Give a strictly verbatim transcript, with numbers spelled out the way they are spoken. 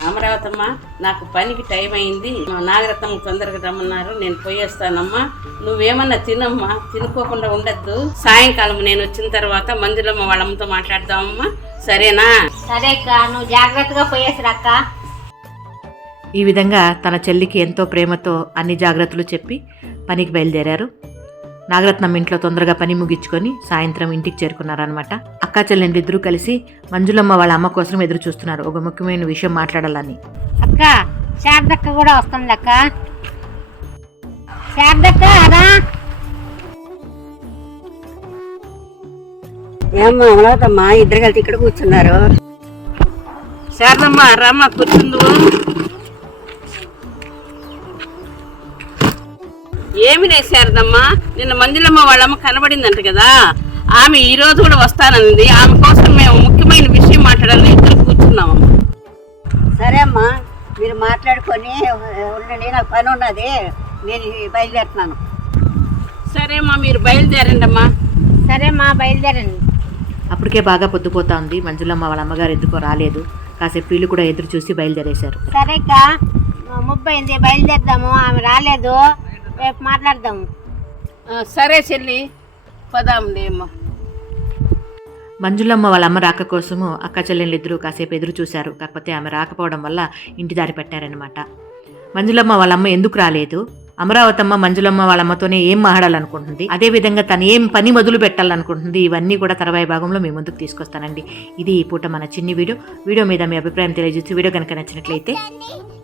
అమరావతమ్మ, నాకు పనికి టైం అయింది. నాగరత్నం తొందరగా రమ్మన్నారు, నేను పోయేస్తానమ్మా. నువ్వేమన్నా తినమ్మా, తినుకోకుండా ఉండద్దు. సాయంకాలం నేను వచ్చిన తర్వాత మంజులమ్మ వాళ్ళమ్మతో మాట్లాడదామమ్మా, సరేనా? సరే అక్క, నువ్వు జాగ్రత్తగా పోయేసిరక్క. ఈ విధంగా తన చెల్లికి ఎంతో ప్రేమతో అన్ని జాగ్రత్తలు చెప్పి పనికి బయలుదేరారు. నాగరత్నం ఇంట్లో తొందరగా పని ముగించుకొని సాయంత్రం ఇంటికి చేరుకున్నారనమాట. అక్కా చెల్లెండి ఇద్దరూ కలిసి మంజులమ్మ వాళ్ళ అమ్మ కోసం ఎదురు చూస్తున్నారు, ఒక ముఖ్యమైన విషయం మాట్లాడాలని. అక్క, శారదక్క కూడా వస్తుంది అక్క. శారదక్క రా. ఏమ్మా అమరావతమ్మా, ఇద్దరు కలిసి ఇక్కడ కూర్చున్నారు. శారదమ్మ రామ్మ, కూర్చుందు. ఏమి లేదు శారదమ్మా, నిన్న మంజులమ్మ వాళ్ళమ్మ కనబడిందంట కదా, ఆమె ఈ రోజు కూడా వస్తానంది. ఆమె కోసం మేము ముఖ్యమైన విషయం మాట్లాడాలని ఇద్దరు కూర్చున్నామమ్మా. సరే అమ్మా, మీరు మాట్లాడుకొని ఉండండి, నాకు పని ఉన్నది, నేను బయలుదేరుతున్నాను. సరే అమ్మా, మీరు బయలుదేరండి అమ్మా. సరే మా బయలుదేరండి. అప్పటికే బాగా పొద్దుపోతా ఉంది. మంజులమ్మ వాళ్ళ అమ్మగారు ఎందుకో రాలేదు. కాసేపు వీళ్ళు కూడా ఎదురు చూసి బయలుదేరేశారు. సరే అక్క, ముప్పైంది, బయలుదేరదాము. ఆమె రాలేదు, రేపు మాట్లాడదాము. సరే చెల్లి, పదాంలే అమ్మా. మంజులమ్మ వాళ్ళ అమ్మ రాక కోసము అక్క చెల్లెళ్ళు ఇద్దరు కాసేపు ఎదురు చూశారు. కాకపోతే ఆమె రాకపోవడం వల్ల ఇంటి దారి పెట్టారనమాట. మంజులమ్మ వాళ్ళ అమ్మ ఎందుకు రాలేదు, అమరావతమ్మ మంజులమ్మ వాళ్ళ అమ్మతోనే ఏం మాట్లాడాలనుకుంటుంది, అదేవిధంగా తను ఏం పని మొదలు పెట్టాలనుకుంటుంది, ఇవన్నీ కూడా తర్వాయి భాగంలో మీ ముందుకు తీసుకొస్తానండి. ఇది ఈ పూట మన చిన్ని వీడియో. వీడియో మీద మీ అభిప్రాయం తెలియజేసి వీడియో కనుక నచ్చినట్లయితే